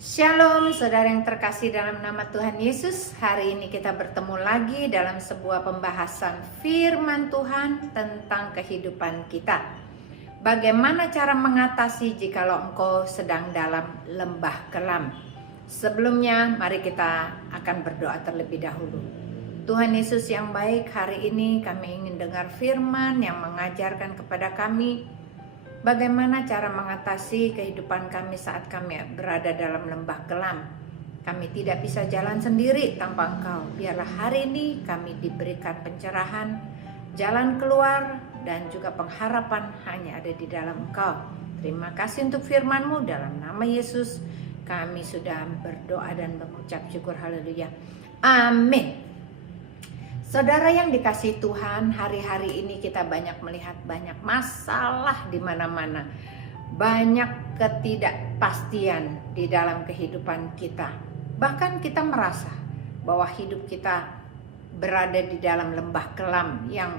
Shalom saudara yang terkasih dalam nama Tuhan Yesus. Hari ini kita bertemu lagi dalam sebuah pembahasan firman Tuhan tentang kehidupan kita. Bagaimana cara mengatasi jikalau engkau sedang dalam lembah kelam? Sebelumnya mari kita akan berdoa terlebih dahulu. Tuhan Yesus yang baik, hari ini kami ingin dengar firman yang mengajarkan kepada kami bagaimana cara mengatasi kehidupan kami saat kami berada dalam lembah kelam. Kami tidak bisa jalan sendiri tanpa Engkau. Biarlah hari ini kami diberikan pencerahan, jalan keluar, dan juga pengharapan hanya ada di dalam Engkau. Terima kasih untuk firman-Mu. Dalam nama Yesus kami sudah berdoa dan mengucap syukur. Haleluya. Amin. Saudara yang dikasihi Tuhan, hari-hari ini kita banyak melihat banyak masalah di mana-mana. Banyak ketidakpastian di dalam kehidupan kita. Bahkan kita merasa bahwa hidup kita berada di dalam lembah kelam yang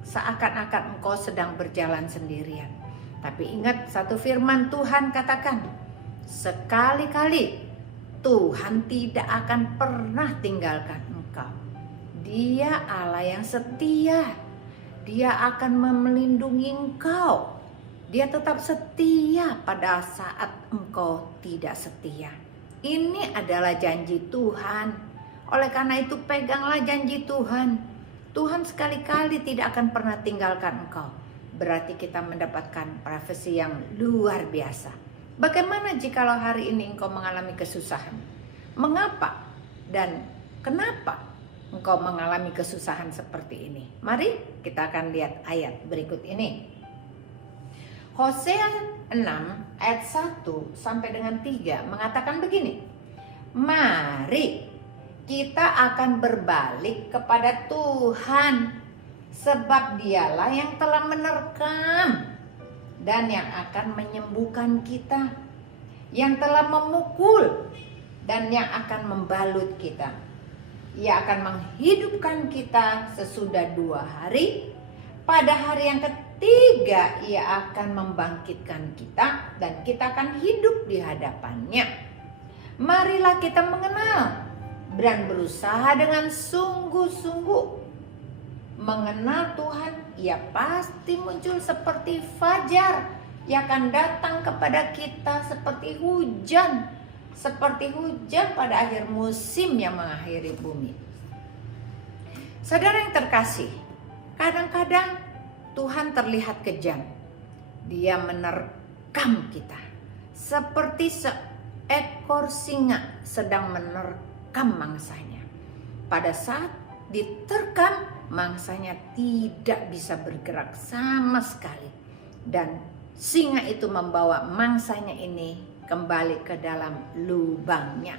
seakan-akan engkau sedang berjalan sendirian. Tapi ingat satu firman Tuhan katakan, sekali-kali Tuhan tidak akan pernah tinggalkan engkau. Dia Allah yang setia. Dia akan melindungi engkau. Dia tetap setia pada saat engkau tidak setia. Ini adalah janji Tuhan. Oleh karena itu peganglah janji Tuhan. Tuhan sekali-kali tidak akan pernah tinggalkan engkau. Berarti kita mendapatkan profesi yang luar biasa. Bagaimana jikalau hari ini engkau mengalami kesusahan? Mengapa dan kenapa engkau mengalami kesusahan seperti ini? Mari kita akan lihat ayat berikut ini. Hosea 6 ayat 1 sampai dengan 3 mengatakan begini. Mari kita akan berbalik kepada Tuhan, sebab Dialah yang telah menerkam dan yang akan menyembuhkan kita, yang telah memukul dan yang akan membalut kita. Ia akan menghidupkan kita sesudah 2 hari. Pada hari yang ketiga ia akan membangkitkan kita dan kita akan hidup di hadapannya. Marilah kita mengenal dan berusaha dengan sungguh-sungguh. Mengenal Tuhan, ia pasti muncul seperti fajar. Ia akan datang kepada kita seperti hujan. Seperti hujan pada akhir musim yang mengakhiri bumi. Saudara yang terkasih, kadang-kadang Tuhan terlihat kejam. Dia menerkam kita seperti seekor singa sedang menerkam mangsanya. Pada saat diterkam, mangsanya tidak bisa bergerak sama sekali. Dan singa itu membawa mangsanya ini kembali ke dalam lubangnya.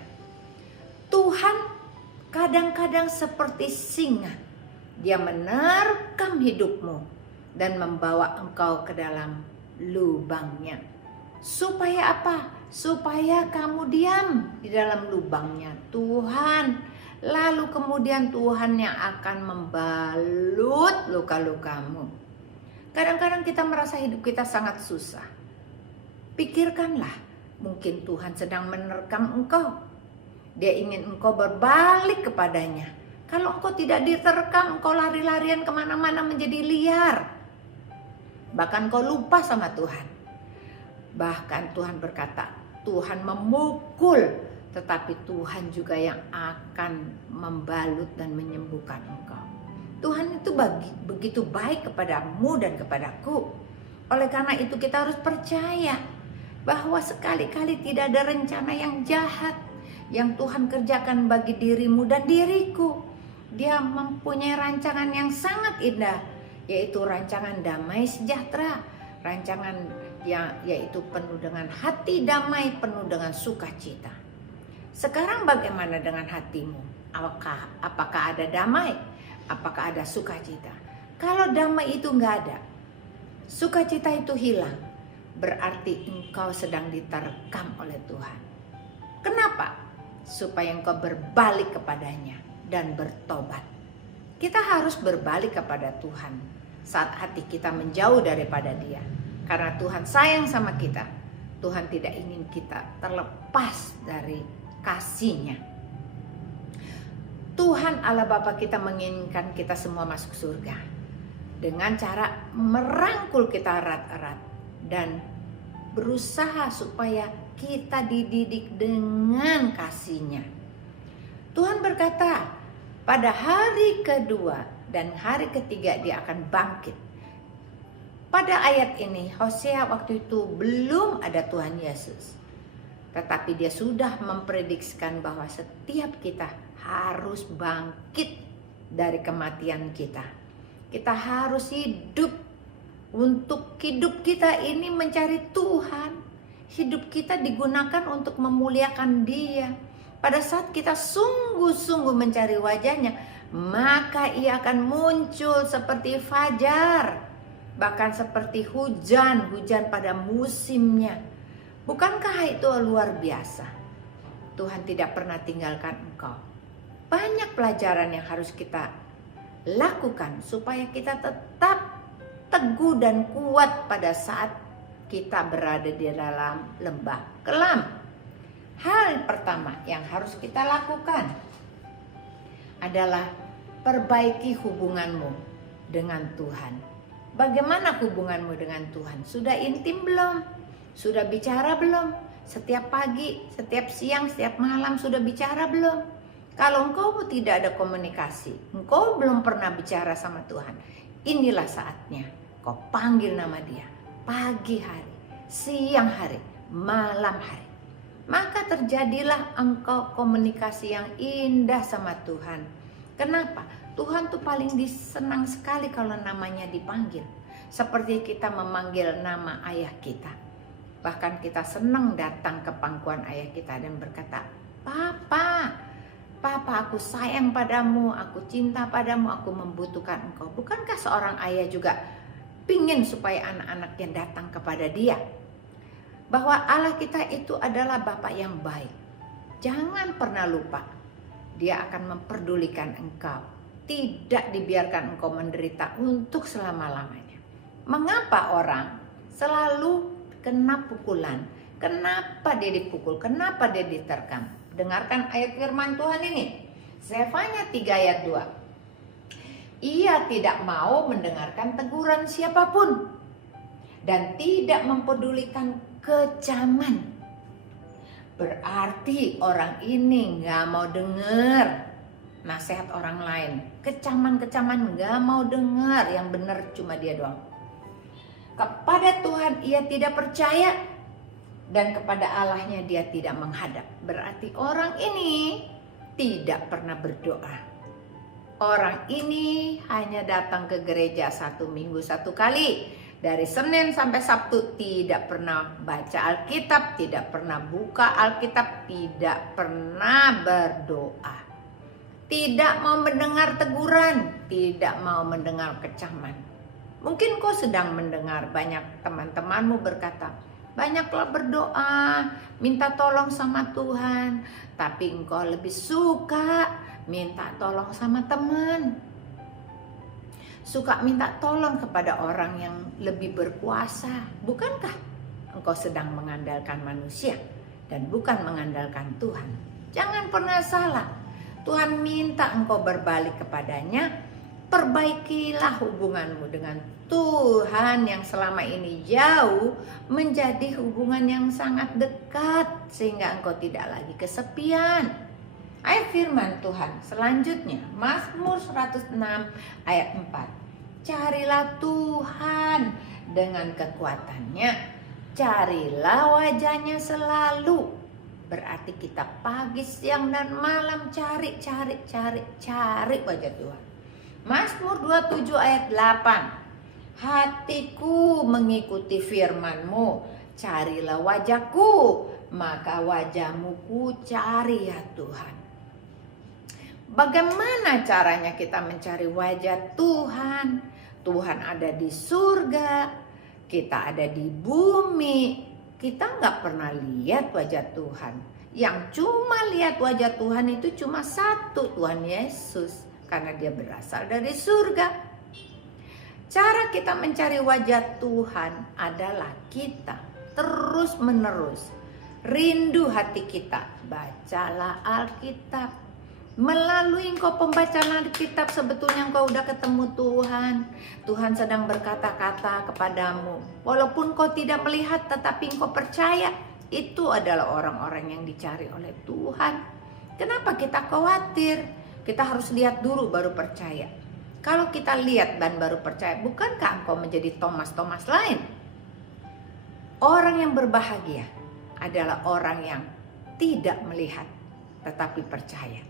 Tuhan kadang-kadang seperti singa. Dia menerkam hidupmu dan membawa engkau ke dalam lubangnya. Supaya apa? Supaya kamu diam di dalam lubangnya Tuhan. Lalu kemudian Tuhan yang akan membalut luka-lukamu. Kadang-kadang kita merasa hidup kita sangat susah. Pikirkanlah, mungkin Tuhan sedang menerkam engkau. Dia ingin engkau berbalik kepadanya. Kalau engkau tidak diterkam, engkau lari-larian kemana-mana menjadi liar. Bahkan engkau lupa sama Tuhan. Bahkan Tuhan berkata, Tuhan memukul, tetapi Tuhan juga yang akan membalut dan menyembuhkan engkau. Tuhan itu begitu baik kepadamu dan kepadaku. Oleh karena itu kita harus percaya bahwa sekali-kali tidak ada rencana yang jahat yang Tuhan kerjakan bagi dirimu dan diriku. Dia mempunyai rancangan yang sangat indah, yaitu rancangan damai sejahtera, rancangan yang yaitu penuh dengan hati damai, penuh dengan sukacita. Sekarang bagaimana dengan hatimu? Apakah ada damai? Apakah ada sukacita? Kalau damai itu nggak ada, sukacita itu hilang, berarti engkau sedang diterkam oleh Tuhan. Kenapa? Supaya engkau berbalik kepadanya dan bertobat. Kita harus berbalik kepada Tuhan saat hati kita menjauh daripada Dia. Karena Tuhan sayang sama kita. Tuhan tidak ingin kita terlepas dari dari kasih-Nya. Tuhan Allah Bapa kita menginginkan kita semua masuk surga dengan cara merangkul kita erat-erat dan berusaha supaya kita dididik dengan kasih-Nya. Tuhan berkata, pada hari kedua dan hari ketiga dia akan bangkit. Pada ayat ini, Hosea waktu itu belum ada Tuhan Yesus. Tetapi dia sudah memprediksikan bahwa setiap kita harus bangkit dari kematian kita. Kita harus hidup. Untuk hidup kita ini mencari Tuhan. Hidup kita digunakan untuk memuliakan Dia. Pada saat kita sungguh-sungguh mencari wajah-Nya, maka Ia akan muncul seperti fajar. Bahkan seperti hujan pada musimnya. Bukankah itu luar biasa? Tuhan tidak pernah tinggalkan engkau. Banyak pelajaran yang harus kita lakukan supaya kita tetap teguh dan kuat pada saat kita berada di dalam lembah kelam. Hal pertama yang harus kita lakukan adalah perbaiki hubunganmu dengan Tuhan. Bagaimana hubunganmu dengan Tuhan? Sudah intim belum? Sudah bicara belum? Setiap pagi, setiap siang, setiap malam sudah bicara belum? Kalau engkau tidak ada komunikasi, engkau belum pernah bicara sama Tuhan, inilah saatnya kau panggil nama Dia. Pagi hari, siang hari, malam hari. Maka terjadilah engkau komunikasi yang indah sama Tuhan. Kenapa? Tuhan tuh paling senang sekali kalau namanya dipanggil. Seperti kita memanggil nama ayah kita. Bahkan kita senang datang ke pangkuan ayah kita dan berkata, Papa, aku sayang padamu, aku cinta padamu, aku membutuhkan engkau. Bukankah seorang ayah juga pingin supaya anak-anaknya datang kepada dia? Bahwa Allah kita itu adalah Bapa yang baik. Jangan pernah lupa, Dia akan memperdulikan engkau. Tidak dibiarkan engkau menderita untuk selama-lamanya. Mengapa orang selalu kena pukulan? Kenapa dia dipukul? Kenapa dia diterkam? Dengarkan ayat firman Tuhan ini. Zefanya 3 ayat 2. Ia tidak mau mendengarkan teguran siapapun dan tidak mempedulikan kecaman. Berarti orang ini gak mau dengar nasihat orang lain. Kecaman-kecaman gak mau dengar, yang benar cuma dia doang. Kepada Tuhan ia tidak percaya dan kepada Allahnya dia tidak menghadap. Berarti orang ini tidak pernah berdoa. Orang ini hanya datang ke gereja 1 minggu 1 kali. Dari Senin sampai Sabtu tidak pernah baca Alkitab, tidak pernah buka Alkitab, tidak pernah berdoa. Tidak mau mendengar teguran, tidak mau mendengar kecaman. Mungkin kau sedang mendengar banyak teman-temanmu berkata, banyaklah berdoa, minta tolong sama Tuhan. Tapi engkau lebih suka minta tolong sama teman. Suka minta tolong kepada orang yang lebih berkuasa. Bukankah engkau sedang mengandalkan manusia dan bukan mengandalkan Tuhan? Jangan pernah salah. Tuhan minta engkau berbalik kepadanya. Perbaikilah hubunganmu dengan Tuhan yang selama ini jauh menjadi hubungan yang sangat dekat sehingga engkau tidak lagi kesepian. Ayat firman Tuhan selanjutnya, Mazmur 106 ayat 4. Carilah Tuhan dengan kekuatannya, carilah wajahnya selalu. Berarti kita pagi, siang, dan malam cari wajah Tuhan. Mazmur 27 ayat 8. Hatiku mengikuti firman-Mu, carilah wajahku, maka wajah-Mu ku cari ya Tuhan. Bagaimana caranya kita mencari wajah Tuhan? Tuhan ada di surga, kita ada di bumi. Kita nggak pernah lihat wajah Tuhan. Yang cuma lihat wajah Tuhan itu cuma satu, Tuhan Yesus. Karena dia berasal dari surga. Cara kita mencari wajah Tuhan adalah kita terus menerus rindu hati kita. Bacalah Alkitab. Melalui engkau pembacaan Alkitab, sebetulnya engkau udah ketemu Tuhan. Tuhan sedang berkata-kata kepadamu. Walaupun kau tidak melihat, tetapi engkau percaya. Itu adalah orang-orang yang dicari oleh Tuhan. Kenapa kita khawatir? Kita harus lihat dulu baru percaya. Kalau kita lihat dan baru percaya, bukankah engkau menjadi Thomas-Thomas lain? Orang yang berbahagia adalah orang yang tidak melihat tetapi percaya.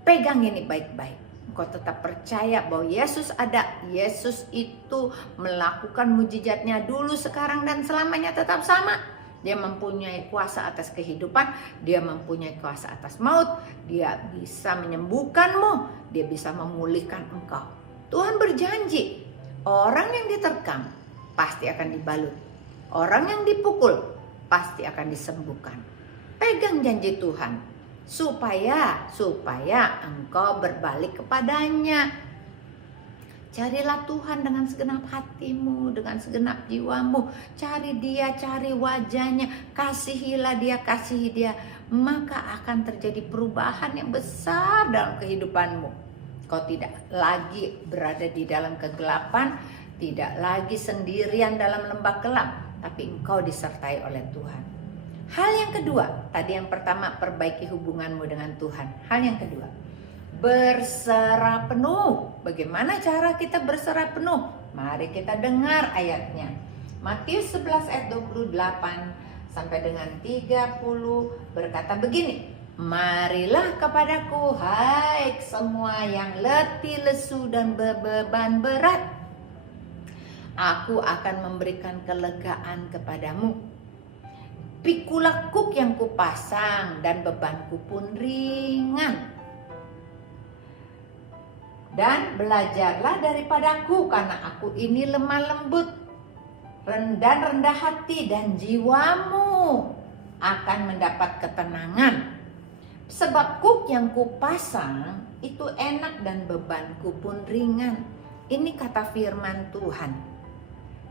Pegang ini baik-baik. Engkau tetap percaya bahwa Yesus ada. Yesus itu melakukan mujizatnya dulu, sekarang, dan selamanya tetap sama. Dia mempunyai kuasa atas kehidupan. Dia mempunyai kuasa atas maut. Dia bisa menyembuhkanmu. Dia bisa memulihkan engkau. Tuhan berjanji, orang yang diterkam pasti akan dibalut. Orang yang dipukul pasti akan disembuhkan. Pegang janji Tuhan. Supaya engkau berbalik kepadanya. Carilah Tuhan dengan segenap hatimu, dengan segenap jiwamu. Cari dia, cari wajahnya. Kasihilah dia, kasihi dia. Maka akan terjadi perubahan yang besar dalam kehidupanmu. Kau tidak lagi berada di dalam kegelapan, tidak lagi sendirian dalam lembah gelap, tapi engkau disertai oleh Tuhan. Hal yang kedua, tadi yang pertama perbaiki hubunganmu dengan Tuhan. Hal yang kedua, berserah penuh. Bagaimana cara kita berserah penuh? Mari kita dengar ayatnya. Matius 11 ayat 28 sampai dengan 30 berkata begini. Marilah kepadaku, hai semua yang letih, lesu, dan beban berat. Aku akan memberikan kelegaan kepadamu. Pikulah kuk yang kupasang dan bebanku pun ringan. Dan belajarlah daripadaku, karena aku ini lemah lembut dan rendah hati, dan jiwamu akan mendapat ketenangan. Sebab kuk yang kupasang itu enak dan bebanku pun ringan. Ini kata firman Tuhan.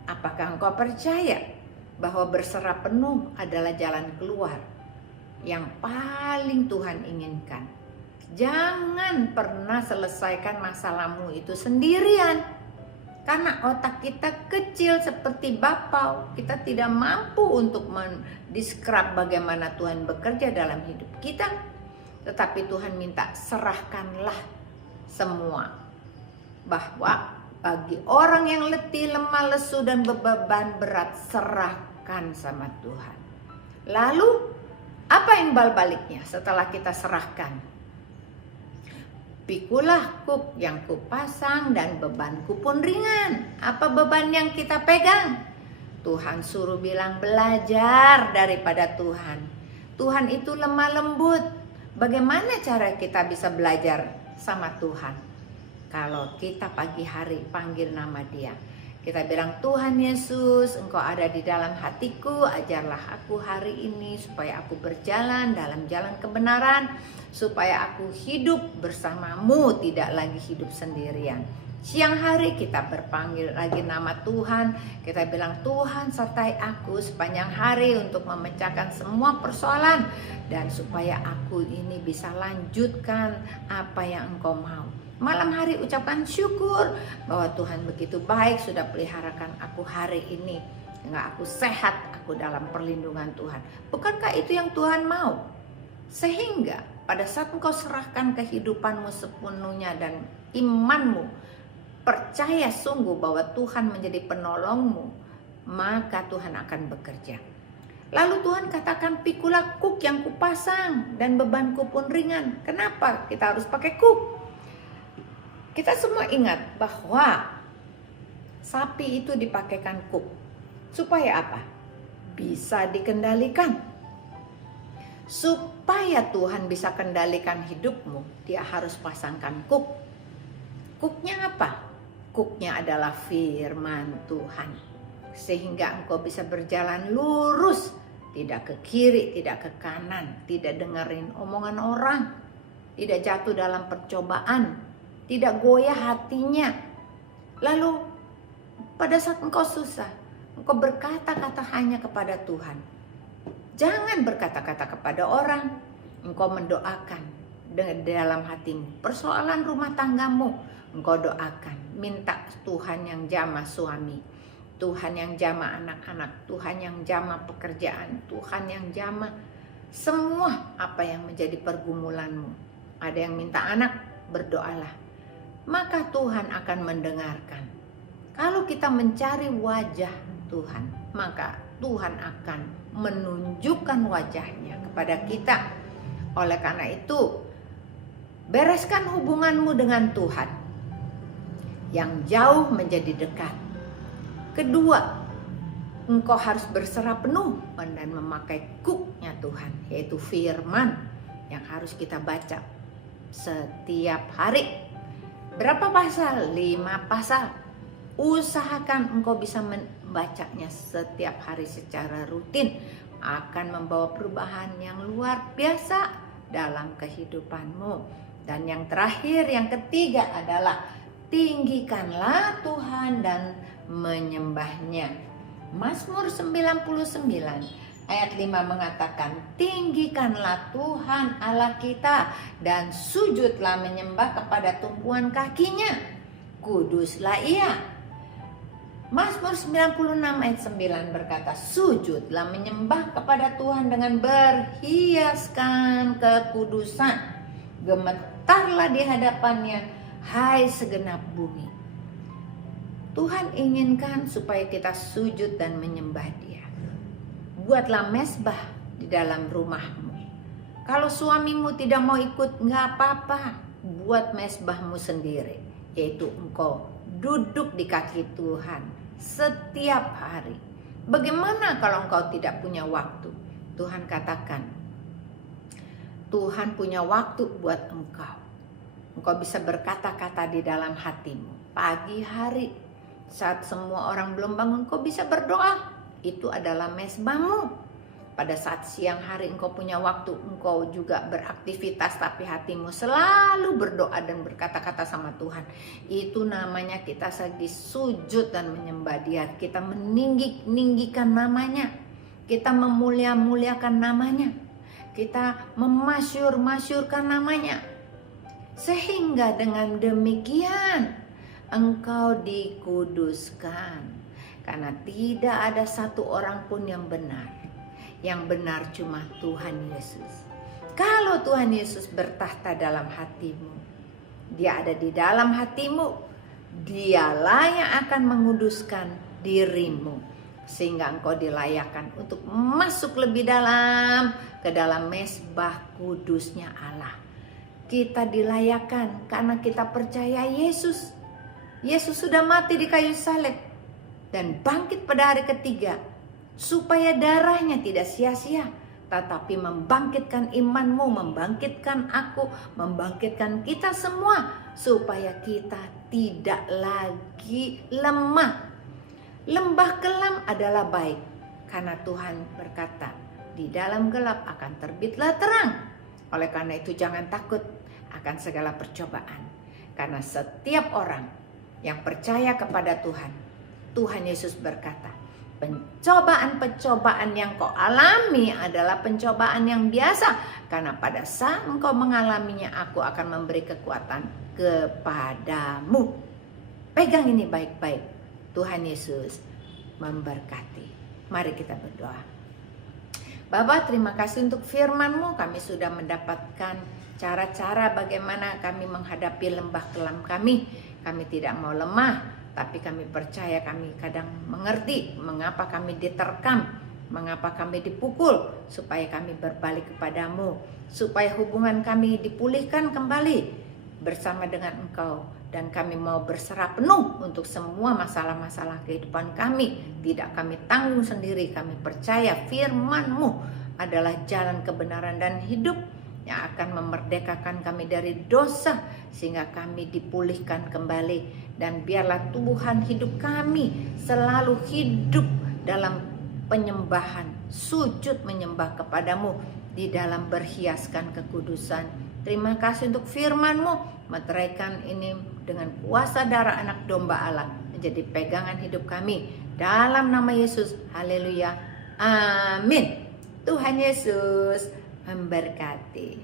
Apakah engkau percaya bahwa berserah penuh adalah jalan keluar yang paling Tuhan inginkan? Jangan pernah selesaikan masalahmu itu sendirian. Karena otak kita kecil seperti bapau. Kita tidak mampu untuk mendeskrip bagaimana Tuhan bekerja dalam hidup kita. Tetapi Tuhan minta serahkanlah semua. Bahwa bagi orang yang letih, lemah, lesu, dan beban berat, serahkan sama Tuhan. Lalu apa imbal baliknya setelah kita serahkan? Pikulah kuk yang kupasang dan bebanku pun ringan. Apa beban yang kita pegang? Tuhan suruh bilang belajar daripada Tuhan. Tuhan itu lemah lembut. Bagaimana cara kita bisa belajar sama Tuhan? Kalau kita pagi hari panggil nama Dia, kita bilang, Tuhan Yesus, Engkau ada di dalam hatiku, ajarlah aku hari ini supaya aku berjalan dalam jalan kebenaran, supaya aku hidup bersamamu, tidak lagi hidup sendirian. Siang hari kita berpanggil lagi nama Tuhan, kita bilang, Tuhan sertai aku sepanjang hari untuk memecahkan semua persoalan, dan supaya aku ini bisa lanjutkan apa yang Engkau mau. Malam hari ucapkan syukur bahwa Tuhan begitu baik sudah peliharakan aku hari ini, sehingga aku sehat, aku dalam perlindungan Tuhan. Bukankah itu yang Tuhan mau? Sehingga pada saat engkau serahkan kehidupanmu sepenuhnya dan imanmu, percaya sungguh bahwa Tuhan menjadi penolongmu, maka Tuhan akan bekerja. Lalu Tuhan katakan, pikulah kuk yang kupasang dan bebanku pun ringan. Kenapa kita harus pakai kuk? Kita semua ingat bahwa sapi itu dipakaikan kuk. Supaya apa? Bisa dikendalikan. Supaya Tuhan bisa kendalikan hidupmu, Dia harus pasangkan kuk. Kuknya apa? Kuknya adalah firman Tuhan. Sehingga engkau bisa berjalan lurus. Tidak ke kiri, tidak ke kanan. Tidak dengerin omongan orang. Tidak jatuh dalam percobaan. Tidak goyah hatinya. Lalu pada saat engkau susah, engkau berkata-kata hanya kepada Tuhan. Jangan berkata-kata kepada orang, engkau mendoakan dalam hatimu. Persoalan rumah tanggamu, engkau doakan. Minta Tuhan yang jamah suami, Tuhan yang jamah anak-anak, Tuhan yang jamah pekerjaan, Tuhan yang jamah semua apa yang menjadi pergumulanmu. Ada yang minta anak, berdoalah. Maka Tuhan akan mendengarkan. Kalau kita mencari wajah Tuhan, maka Tuhan akan menunjukkan wajahnya kepada kita. Oleh karena itu, bereskan hubunganmu dengan Tuhan. Yang jauh menjadi dekat. Kedua, engkau harus berserah penuh dan memakai kuknya Tuhan, yaitu firman yang harus kita baca setiap hari. Berapa pasal? 5 pasal. Usahakan engkau bisa membacanya setiap hari secara rutin. Akan membawa perubahan yang luar biasa dalam kehidupanmu. Dan yang terakhir, yang ketiga adalah tinggikanlah Tuhan dan menyembahnya. Mazmur 99 ayat 5 mengatakan, tinggikanlah Tuhan Allah kita dan sujudlah menyembah kepada tumpuan kakinya. Kuduslah ia. Mazmur 96 ayat 9 berkata, sujudlah menyembah kepada Tuhan dengan berhiaskan kekudusan. Gemetarlah di hadapannya, hai segenap bumi. Tuhan inginkan supaya kita sujud dan menyembah Dia. Buatlah mezbah di dalam rumahmu. Kalau suamimu tidak mau ikut, nggak apa-apa. Buat mezbahmu sendiri, yaitu engkau duduk di kaki Tuhan setiap hari. Bagaimana kalau engkau tidak punya waktu? Tuhan katakan, Tuhan punya waktu buat engkau. Engkau bisa berkata-kata di dalam hatimu. Pagi hari, saat semua orang belum bangun, engkau bisa berdoa. Itu adalah mezbahmu. Pada saat siang hari engkau punya waktu, engkau juga beraktivitas, tapi hatimu selalu berdoa dan berkata-kata sama Tuhan. Itu namanya kita lagi sujud dan menyembah Dia. Kita meninggikan namanya. Kita memuliakan namanya. Kita memasyur-masyurkan namanya. Sehingga dengan demikian engkau dikuduskan. Karena tidak ada satu orang pun yang benar. Yang benar cuma Tuhan Yesus. Kalau Tuhan Yesus bertahta dalam hatimu, Dia ada di dalam hatimu, Dialah yang akan menguduskan dirimu, sehingga engkau dilayakkan untuk masuk lebih dalam ke dalam mezbah kudusnya Allah. Kita dilayakkan karena kita percaya Yesus. Yesus sudah mati di kayu salib dan bangkit pada hari ketiga, supaya darahnya tidak sia-sia, tetapi membangkitkan imanmu, membangkitkan aku, membangkitkan kita semua, supaya kita tidak lagi lemah. Lembah kelam adalah baik, karena Tuhan berkata, di dalam gelap akan terbitlah terang. Oleh karena itu jangan takut akan segala percobaan, karena setiap orang yang percaya kepada Tuhan, Tuhan Yesus berkata, pencobaan-pencobaan yang kau alami adalah pencobaan yang biasa. Karena pada saat engkau mengalaminya, aku akan memberi kekuatan kepadamu. Pegang ini baik-baik. Tuhan Yesus memberkati. Mari kita berdoa. Bapa, terima kasih untuk firman-Mu. Kami sudah mendapatkan cara-cara bagaimana kami menghadapi lembah kelam kami. Kami tidak mau lemah, tapi kami percaya, kami kadang mengerti mengapa kami diterkam, mengapa kami dipukul, supaya kami berbalik kepadamu, supaya hubungan kami dipulihkan kembali bersama dengan Engkau. Dan kami mau berserah penuh untuk semua masalah-masalah kehidupan kami. Tidak kami tanggung sendiri, kami percaya firman-Mu adalah jalan kebenaran dan hidup yang akan memerdekakan kami dari dosa, sehingga kami dipulihkan kembali. Dan biarlah Tuhan hidup kami selalu hidup dalam penyembahan, sujud menyembah kepadamu di dalam berhiaskan kekudusan. Terima kasih untuk firman-Mu, meteraikan ini dengan kuasa darah anak domba Allah menjadi pegangan hidup kami. Dalam nama Yesus, haleluya, amin. Tuhan Yesus memberkati.